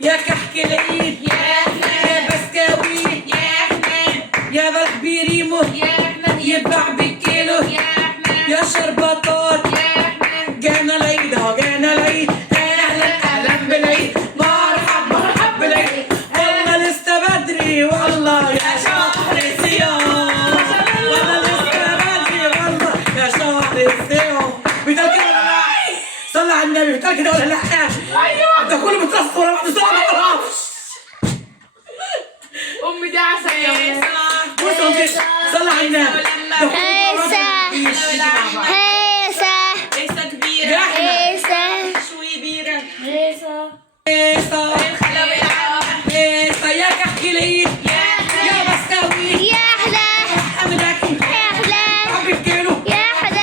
يا كحك العيد يا أهلا يا بسكويت يا أهلا يا بلح بريمو يا أهلا يتباع بالكيلو يا أهلا يا شربطات يا أهلا جانا العيد اهو جانا العيد اهلا اهلا بالعيد مرحب مرحب بالعيد والله لسه بدري والله يا شهر الصيام والله لسه بدري والله يا شهر الصيام بتقول كده ولا لا؟ صلي على النبي بتقول كده ولا لا؟ ايوه ده كله مترص ورا بعض صلي ما بعرفش أمي دي عسل يا ولاد. بصوا كده صلي على النبي ده كله ورا بعض. هيسة لسه كبيرة يا أحمد. هيسة شوي كبيرة هيسة هيصة الخلاوي العامة هيصة يا كحك العيد يا بسكويت يا أحلى حمد أكل يا أحلى حب الكيلو يا أحلى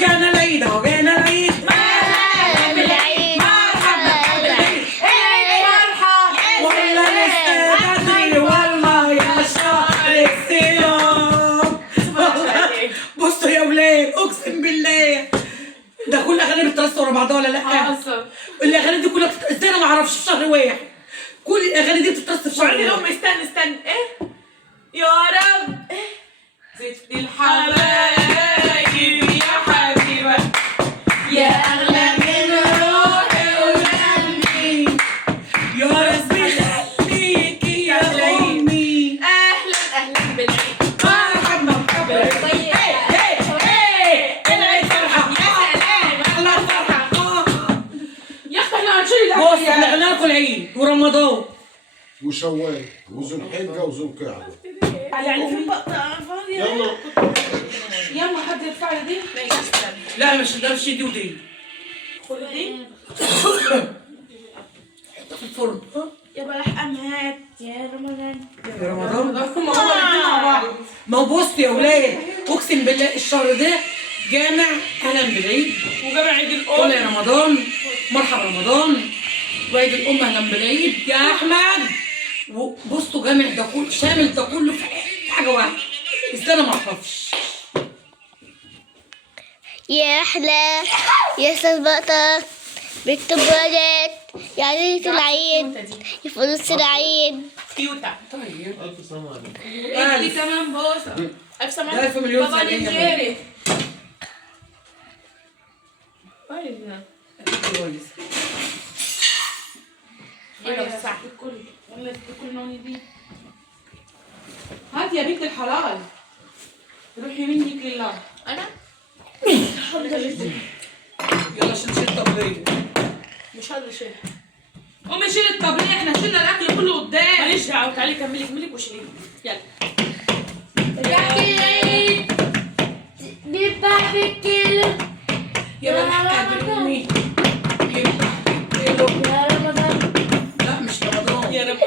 جانا العيد اهو جانا العيد مرحبا بالعيد مرحبا بالعيد مرحب والله لسه بدري والله يا شهر الصيام والله بصوا يا ولاد اقسم بالله ده كل الاغاني بترص ورا بعضها ولا لا؟ حصل الاغاني دي كلها ازاي انا ما اعرفش في شهر واحد كل الاغاني دي بتترص في شهر وبعدين واحد الأم استنى ايه يا رب زدت الحبايب يا حبيبة يا أغلى من روحي ودمي يا رب يخليكي يا امي أهلا أهلا بالعيد مرحبا مرحبا طيب. العيد فرحه يا سلام احلى فرحه يا أختي احنا هنشيل بص الأكل احنا غنى لكم العيد ورمضان وشوال وذو الحجة وذو القعدة. يعني في بقطة فاضية يلا يلا حد يرفع لي دي ماشي استنى لا مش تقدرش دي ودي خد دي في الفرن يا بلح أمهات يا رمضان يا رمضان ما هو الاتنين مع بعض ما هو بص يا ولاد اقسم بالله الشهر ده جامع اهلا بالعيد وجمع عيد قول يا الأم رمضان مرحبا رمضان وعيد الام اهلا بالعيد يا احمد بصوا جامع ده كله شامل ده كله في حاجه واحده ازاي انا ما اعرفش يا أحلى يا سلبطة بكتب ولد يا عيد العيد يا فلوس العيد كيوتا طيب ألف سلام عليكم. ادي كمان بوسة ألف سلامة ده ألف مليون بابا سلامة. نيجيري طيب كويس يلا ساعة الكل ولا الكل نوني دي هات يا بنت الحلال روحي منك لله أنا يلا شيل طبليه مش هذا الشيء قومي شيل الطبلية احنا شلنا الأكل كله قدام ماليش دعوة تعالي كملي كملي وشيلي يلا بيبقى بالكيلو يا بلح بريمي يذبح بالكيلو يا رمضان لا مش رمضان يا رب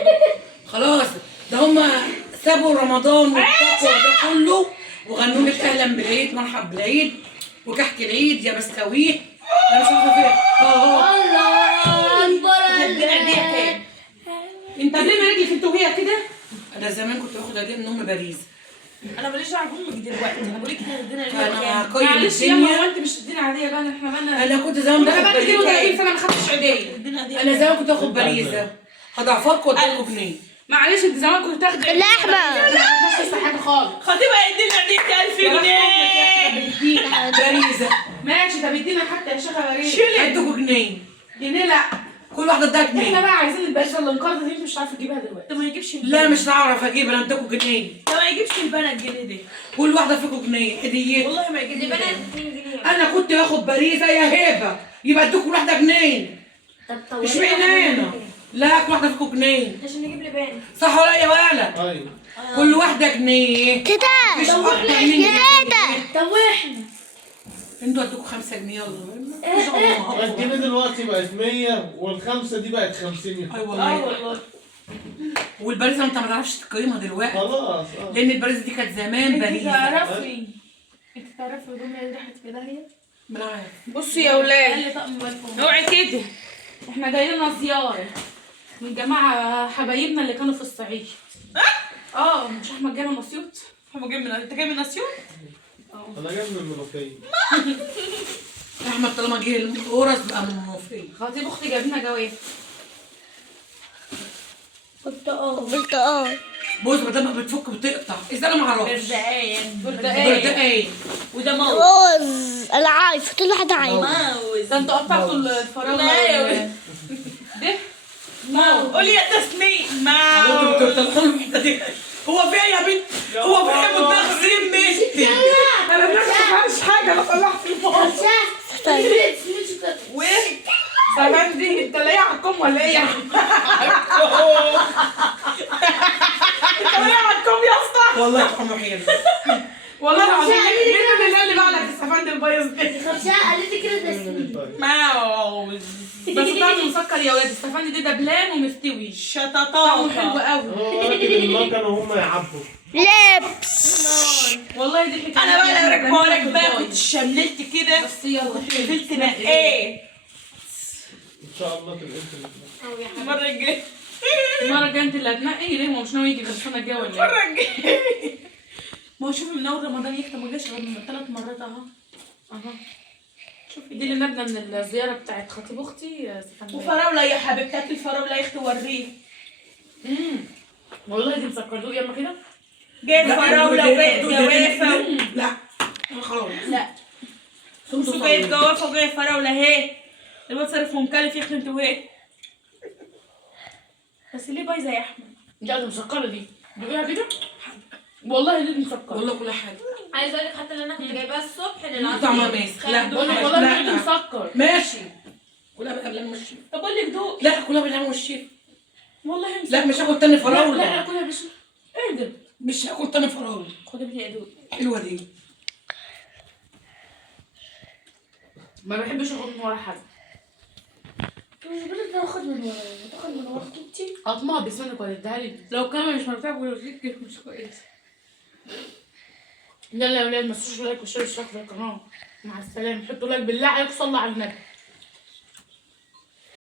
خلاص ده هما سابوا رمضان والتقوى ده كله وغنوا لك اهلا بالعيد مرحب بالعيد وكحك العيد يا بسكويت انا مش عارفه فين الله أكبر ادينا ايديها تاني انت طب ليه ما رجلك انت وهي كده؟ انا زمان كنت باخد هديه من ام باريس انا ماليش دعوه بامك دلوقتي انا بقول لك كده ادينا أنا ايديها قيم معلش يا الدنيا. ماما انت مش تدينا عاديه بقى احنا بقى انا كنت زمان انا باخد بقى 32 باريزه سنه ما خدتش عيديه ادينا ايديها انا زمان كنت باخد باريزه هضعفك واديلكوا جنيه معلش انت زمان كنت تاخدي اللحمة. لا ما خدتش حاجه خالص خطيبه ادينا عيديه 1000 جنيه باريزه ماشي طب ادينا حتى يا شيخه غريب اديكوا جنيه جنيه لا كل واحده اداها احنا جنيه بقى عايزين الباشا اللي انقرضت دي مش عارفه تجيبها دلوقتي طب ما يجيبش لا مش هعرف اجيب انا اديكوا جنيه طب ما يجيبش البنات الجنيه دي كل واحده فيكم جنيه هديه والله ما يجيب البنات انا كنت باخد باريزه يا هبه يبقى اديكوا كل واحده جنيه طب مش معنانا لا كل واحده فيكم جنيه عشان نجيب لبان صح ولا يا ولد أيوة. كل واحده جنيه تيتا مش اكتر من يا جنيه. تيتا طب واحنا انتوا ادوكوا 5 جنيه يلا ما شاء الله الجنيه دلوقتي بقت 100 والخمسة دي بقت 50. اي اه والله والله والباريزه انت ما تعرفش تقيمها دلوقتي خلاص لان الباريزه دي كانت زمان انت باريزه تعرفي انت تعرفي هدومي اللي راحت في داهيه ما انا عارف بصوا يا ولاد اوعي كده احنا جاي لنا زياره من جماعه حبايبنا اللي كانوا في الصعيد مش احمد جاي من اسيوط احمد جاي من انت جاي من اسيوط أنا جاي من المنوفية. احمد طالما جه القرص بقى من المنوفيه خطيب اختي جاب لنا جواب برتقال. بص ما دام بتفك بتقطع، ازاي انا ما اعرفش؟ بردقاية. وده موز. موز. انا عارفه كل واحد عارف. موز. ده انتوا قطعتوا الفراولة أيوة. ده موز. قولي يا تسنيم موز. هو في ايه يا بنت؟ هو في ايه متغسلين مشتي؟ انا ما فهمش حاجه، انا صلحت الموز. سفندي انت لاقيه على الكم ولا ايه؟ انت لاقيه على الكم يا اسطى؟ والله طعمه حلو. والله العظيم مين اللي بقى لك السفندي البايظ ده؟ قالت لي كده تسليم. موز. بس طعمه مسكر يا ولاد، السفندي ده دبلان ومستوي. طعمه حلو قوي. هو راكب المكنة وهم يعبوا. لبس. والله دي حكايه. انا بقى لو راكبه كنت شملت كده بس يلا قلت نقيه ان شاء الله تبقى انت المره الجايه. المره الجايه انت اللي هتنقي ليه؟ هو مش ناوي يجي السنه الجايه ولا ايه؟ المره الجايه ما هو شوفي من اول رمضان يختم ما جاش غير من 3 مرات اهو. شوفي دي اللي نبنى من الزياره بتاعت خطيب اختي سفندي. وفراوله يا حبيبتي، هاتي الفراوله يا اختي وريه. والله دي مسكر دوق ياما كده. جايب فراوله وجايب جوافه. لا خلاص. لا بصوا جايب جوافه وجايب فراوله اهي. الواد صارف مكلف يا اختي انت وهي. بس ليه بايظه يا احمد؟ لا دي مسكره دي. دوقيها كده. والله دي مسكره. والله كل حاجه. عايزه اقول لك حتى اللي انا كنت جايباها الصبح طعمها ماسك. لا بقول لك والله دي مسكر. ماشي. كلها بقى بالله والشيف. طب اقول لك دوق. لا كلها بالله والشيف. والله مسكر. لا مش هاكل تاني لا فراوله. كلها بس. ايه ده؟ مش هاكل تاني فراوله. خدي مني ادوق. حلوه دي. ما بحبش اخد من ورا حد. مش بدك تاخد من ورا، تاخد من ورا انتي. اطمع بسنك ولا اديها لي. لو كمان مش مرتاح ولو ليك مش كويس. يلا يا ولاد ما تنسوش لايك وشير واشتراك في القناه. مع السلامه. حطوا لايك بالله عليكم، صلوا على النبي.